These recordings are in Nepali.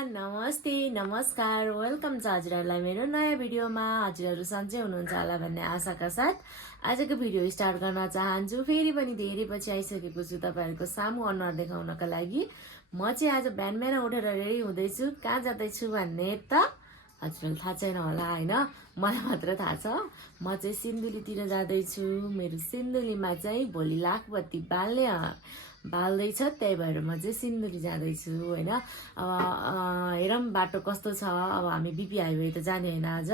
नमस्ते नमस्कार वेलकम छ हजुरहरूलाई मेरो नयाँ भिडियोमा। हजुरहरू सन्चै हुनुहुन्छ होला भन्ने आशाका साथ आजको भिडियो स्टार्ट गर्न चाहन्छु। फेरि पनि धेरै पछि आइसकेको छु तपाईहरुको सामु अनुहार देखाउनका लागि। म चाहिँ आज बिहान उठेर रेडी हुँदैछु। कहाँ जाँदैछु भन्ने त हजुरलाई थाहा छैन होला हैन, मलाई मात्र थाहा छ। म चाहिँ सिन्धुलीतिर जाँदैछु। मेरो सिन्धुलीमा चाहिँ भोलि लाखबत्ती बाल्दैछ, त्यही भएर म चाहिँ सिन्धुली जाँदैछु हैन। अब हेरौँ बाटो कस्तो छ। अब हामी बीपी हाइवे त जाने हैन आज,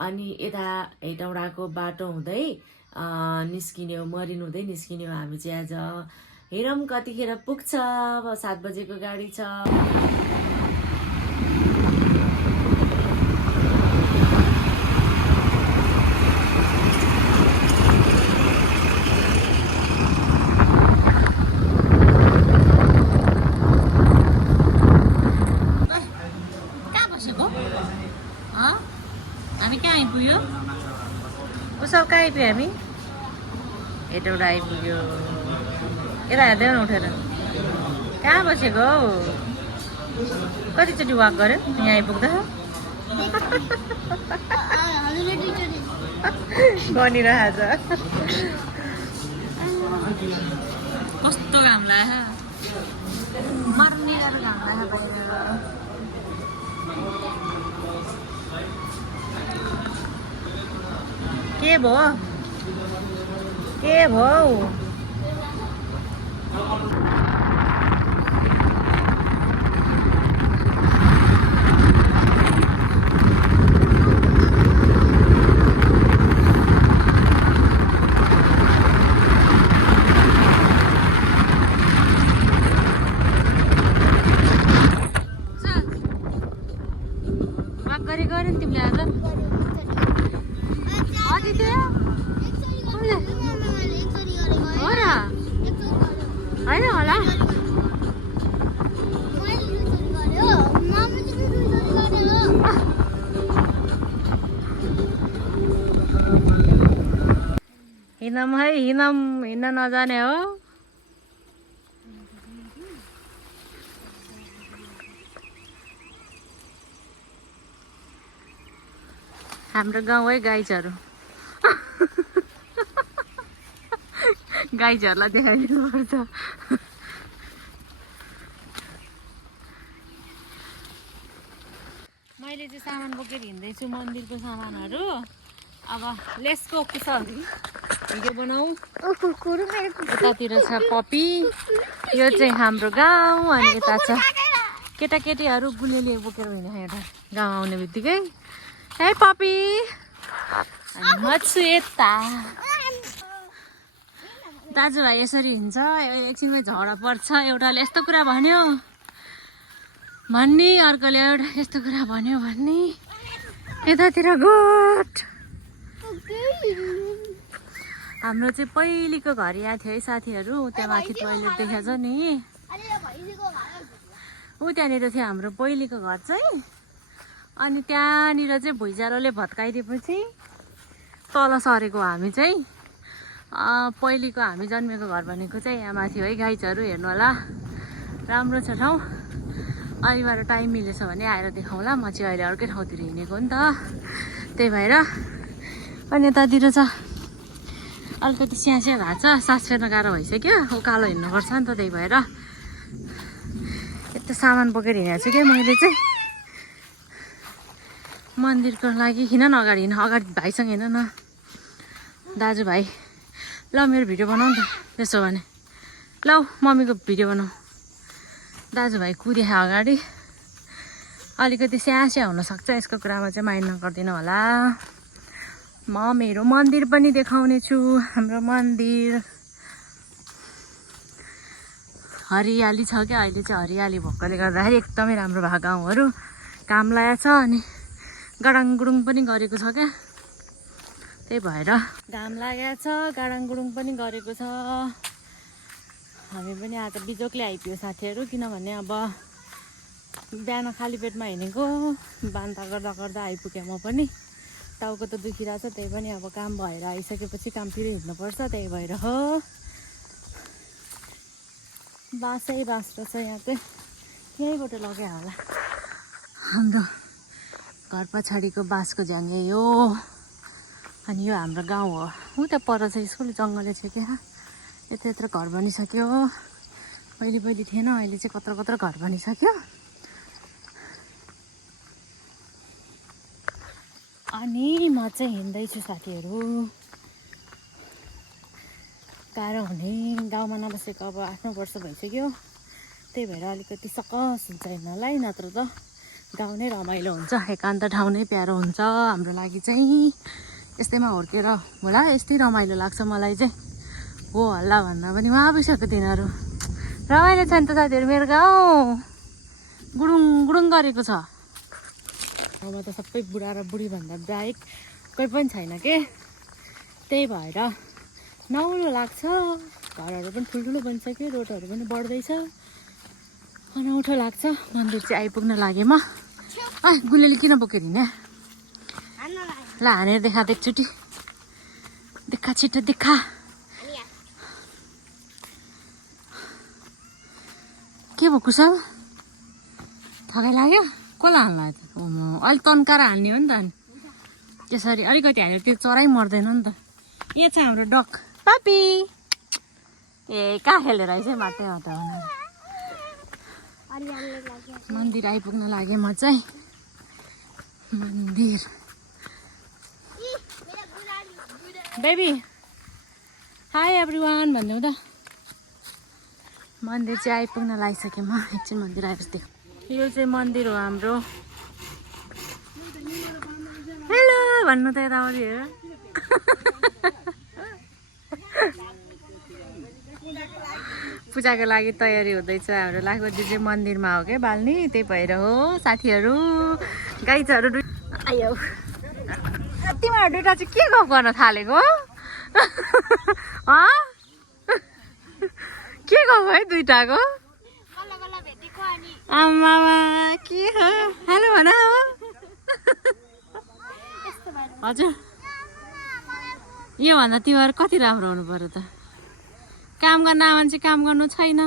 अनि यता हेटौडाको बाटो हुँदै निस्किने हो, मरिन हुँदै निस्किने हो हामी चाहिँ आज। हेरौँ कतिखेर पुग्छ। अब 7 बजेको गाडी छ। सब कहाँ आइपुग्यो हामी? हेटौडा आइपुग्यो। यता हेर्दै उठेर कहाँ बसेको हौ? कतिचोटि वाक गर्यो यहाँ आइपुग्दा? गनिरहेछ। कस्तो घाम लाग्यो, मर्ने घाम लाग्यो। के भयो? वाक गरेको नि तिमीले आज? होइन होला हिँडौँ है, हिँड्न नजाने हो। हाम्रो गाउँ है गाईचहरू। गाईचहरूलाई देखाइदिनु पर्छ। मैले चाहिँ सामान बोकेर हिँड्दैछु, मन्दिरको सामानहरू। अब लेट्स गो। कुशल भिडियो बनाऊ। यतातिर छ पपी, यो चाहिँ हाम्रो गाउँ, अनि यता छ केटाकेटीहरू गुलेली बोकेर हिँड्छ एउटा गाउँ आउने बित्तिकै। है पपी, अनि म छु यता। दाजुभाइ यसरी हिँड्छ, एकछिनमै झगडा पर्छ। एउटाले यस्तो कुरा भन्यो भन्ने, अर्कोले एउटा यस्तो कुरा भन्यो भन्ने। यतातिर गोठ। हाम्रो चाहिँ पहिलेको घर यहाँ थियो है साथीहरू। त्यहाँ माथि टोइलेट देखाएको छ नि, ऊ त्यहाँनिर थियो हाम्रो पहिलेको घर चाहिँ। अनि त्यहाँनिर चाहिँ भुइँचालोले भत्काइदिएपछि तल सरेको हामी चाहिँ। पहिलेको हामी जन्मेको घर भनेको चाहिँ यहाँ माथि है। गाईचहरू हेर्नु होला, राम्रो छ ठाउँ। अलिबाट टाइम मिलेछ भने आएर देखाउँला। म चाहिँ अहिले अर्कै ठाउँतिर हिँडेको नि त, त्यही भएर। अनि यतातिर छ अलिकति स्यास्या भएको छ, सास फेर्न गाह्रो भइसक्यो। उकालो हिँड्नुपर्छ नि त, त्यही भएर यस्तो सामान बोकेर हिँडेको छु क्या मैले चाहिँ मन्दिरको लागि। हिँड न अगाडि, हिँड अगाडि, भाइसँग हिँड न दाजुभाइ। ल मेरो भिडियो बनाऊ नि त त्यसो भने। ल मम्मीको भिडियो बनाऊ। दाजुभाइ कुदे अगाडि, अलिकति स्यास्या हुनसक्छ, यसको कुरामा चाहिँ माइन्ड नगरिदिनु होला। म मेरो मन्दिर पनि देखाउने छु। हाम्रो मन्दिर हरियाली छ क्या अहिले चाहिँ। हरियाली भएकोले गर्दाखेरि एकदमै राम्रो भएको गाउँहरू। काम लागेको छ, अनि गाडाङगुडुङ पनि गरेको छ क्या, त्यही भएर घाम लागेको छ, गाडाङगुडुङ पनि गरेको छ। हामी पनि आज बिजोकले आइपुग्यो साथीहरू, किनभने अब बिहान खाली पेटमा हिँडेको, बान्ता गर्दा गर्दा आइपुगेँ म पनि। टाउको त दुखिरहेछ, त्यही पनि अब काम भएर आइसकेपछि कामतिर हिँड्नुपर्छ, त्यही भएर हो। बाँसै बाँस रहेछ यहाँ चाहिँ, यहीँबाट लग्यो होला। हाम्रो घर पछाडिको बाँसको झ्याङ्गे हो अनि यो हाम्रो गाउँ हो। उता पर चाहिँ स्कुल जङ्गलै छ क्या। यत्र यत्र घर बनिसक्यो। पहिले पहिले थिएन, अहिले चाहिँ कत्रो कत्रो घर बनिसक्यो। अनि म चाहिँ हिँड्दैछु साथीहरू। गाह्रो हुने, गाउँमा नबसेको अब 8-9 वर्ष भइसक्यो। त्यही भएर अलिकति सकस हुन्छ हिँड्नलाई, नत्र त गाउँ नै रमाइलो हुन्छ। एकान्त ठाउँ नै प्यारो हुन्छ हाम्रो लागि चाहिँ। यस्तैमा हुर्केर होला, यस्तै रमाइलो लाग्छ मलाई चाहिँ। हो हल्ला भन्दा पनि उहाँ आइसक्यो तिनीहरू। रमाइलो छ नि त साथीहरू, मेरो गाउँ गुडुङ गुडुङ गरेको छ। गाउँमा त सबै बुढा र बुढीभन्दा बाहेक कोही पनि छैन के। त्यही भएर नौलो लाग्छ। घरहरू पनि ठुल्ठुलो बनिसक्यो, रोडहरू पनि बढ्दैछ, अनौठो लाग्छ। मन्दिर चाहिँ आइपुग्न लागेँ म। गुलेली किन बोकेर हिँड्ने? ल हानेर देखा एकचोटि, देखा छिटो देखा। के भयो कुशल, थकाइ लाग्यो? कसलाई हान्ला त? अहिले तन्काएर हान्ने हो नि त। त्यसरी अलिकति हालेर त्यो चराइ मर्दैन नि त। यो छ हाम्रो डक पापी। ए कहाँ खेलेर आइस माटैमा त। मन्दिर आइपुग्न लागेँ म चाहिँ। मन्दिर बेबी हाई एभ्रिवान भन्नु त। मन्दिर चाहिँ आइपुग्न लागिसकेँ म। एकछिन मन्दिर आएपछि देख। यो चाहिँ मन्दिर हो हाम्रो। हेलो भन्नु त यतापट्टि हेर। पूजाको लागि तयारी हुँदैछ। हाम्रो लाखपति चाहिँ मन्दिरमा हो क्या बाल्ने, त्यही भएर हो साथीहरू। गाइजहरू आयो। तिमीहरू दुइटा चाहिँ के गफ गर्न थालेको? के गफ है दुइटाको? आमामा के हो? हेलो भन। हजुर योभन्दा तिमीहरू कति राम्रो हुनु पर्यो त। काम गर्न मान्छे काम गर्नु छैन।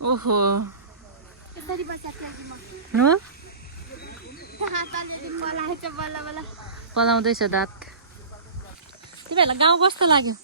ओहो पलाउँदैछ दाँत। तिमीहरूलाई गाउँ कस्तो लाग्यो?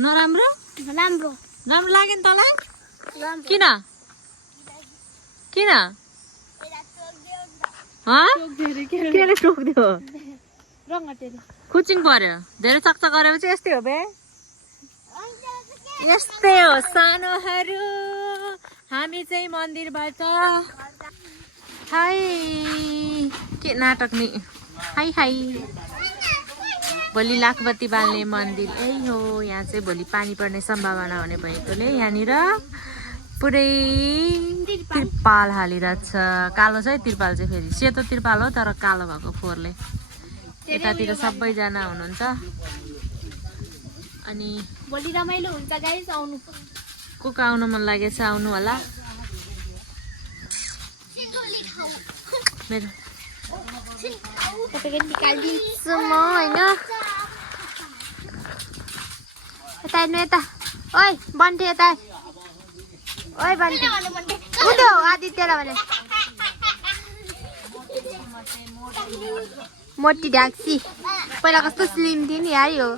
नराम्रो? राम्रो राम्रो लाग्यो नि तँलाई? किन किन? केले टोक्दियो? खुचिङ पर्यो। धेरै चकचक गरेपछि यस्तै हो बे। यस्तै हो सानोहरू। हामी चाहिँ मन्दिरबाट हाई के नाटक नि हाई हाई। भोलि लाखबत्ती बाल्ने मन्दिर यही हो। यहाँ चाहिँ भोलि पानी पर्ने सम्भावना हुने भएकोले यहाँनिर पुरै तिरपाल हालिरहेछ। कालो छ है तिरपाल चाहिँ, फेरि सेतो तिरपाल हो तर कालो भएको फोहोरले। यतातिर सबैजना हुनुहुन्छ। अनि भोलि रमाइलो हुन्छ गाइस, आउनु। को आउन मन लागेछ आउनु होला। मेरो निकालिदिन्छु म होइन। यता हेर्नु यता। ओइ बन्टे यता। ओइ बन्टे उठ्यो आदित्यलाई भने। मोटी ढाक्सी पहिला कस्तो स्लिम थियो नि यार। यो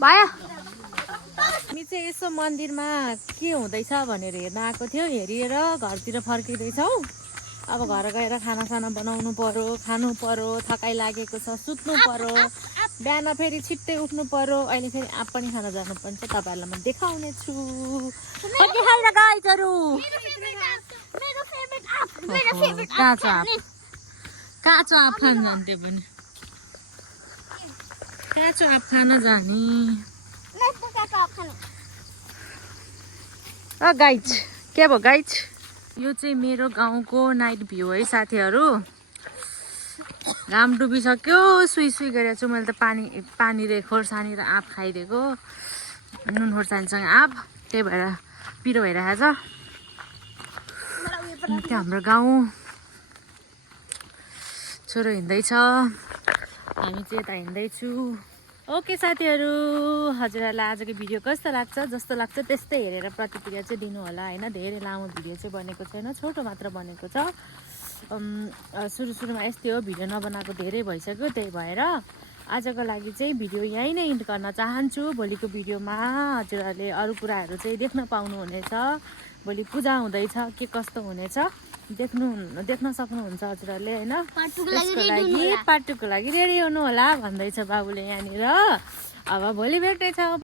भयो। हामी चाहिँ यसो मन्दिरमा के हुँदैछ भनेर हेर्न आएको थियो। हेरिएर घरतिर फर्किँदैछौँ। अब घर गएर खानासाना बनाउनु पर्यो, खानु पर्यो, थकाइ लागेको छ, सुत्नु पर्यो, बिहान फेरि छिट्टै उठ्नु पर्यो। अहिले फेरि आँप पनि खान जानुपर्छ। तपाईँहरूलाई म देखाउने छु। काँचो आँप, काँचो आँप खान जान्थ्यो पनि। काँचो आँप खान जाने। गाइज के भयो गाइज? यो चाहिँ मेरो गाउँको नाइट भ्यू है साथीहरू। घाम डुबिसक्यो। सुई सुई गरेको छु मैले त। पानीले खोर्सानी र आँप खाइदिएको। नुन खोर्सानीसँग आँप, त्यही भएर पिरो भइरहेछ। त्यो हाम्रो गाउँ। छोरो हिँड्दैछ, हामी चाहिँ यता हिँड्दैछु। ओके साथीहरू, हजुरहरूलाई आजको भिडियो कस्तो लाग्छ, जस्तो लाग्छ त्यस्तै हेरेर प्रतिक्रिया चाहिँ दिनु होला होइन। धेरै लामो भिडियो चाहिँ बनेको छैन, छोटो मात्र बनेको छ। सुरुमा यस्तै हो, भिडियो नबनाएको धेरै भइसक्यो, त्यही भएर आजको लागि चाहिँ भिडियो यहीँ नै इन्ड गर्न चाहन्छु। भोलिको भिडियोमा हजुरहरूले अरू कुराहरू चाहिँ देख्न पाउनुहुनेछ। भोलि पूजा हुँदैछ, के कस्तो हुनेछ देख्न सक्नुहुन्छ हजुरहरूले होइन। त्यसको लागि पार्ट 2 को लागि रेडी हुनु होला भन्दैछ बाबुले यहाँनिर। अब भोलि भेट्नेछौँ।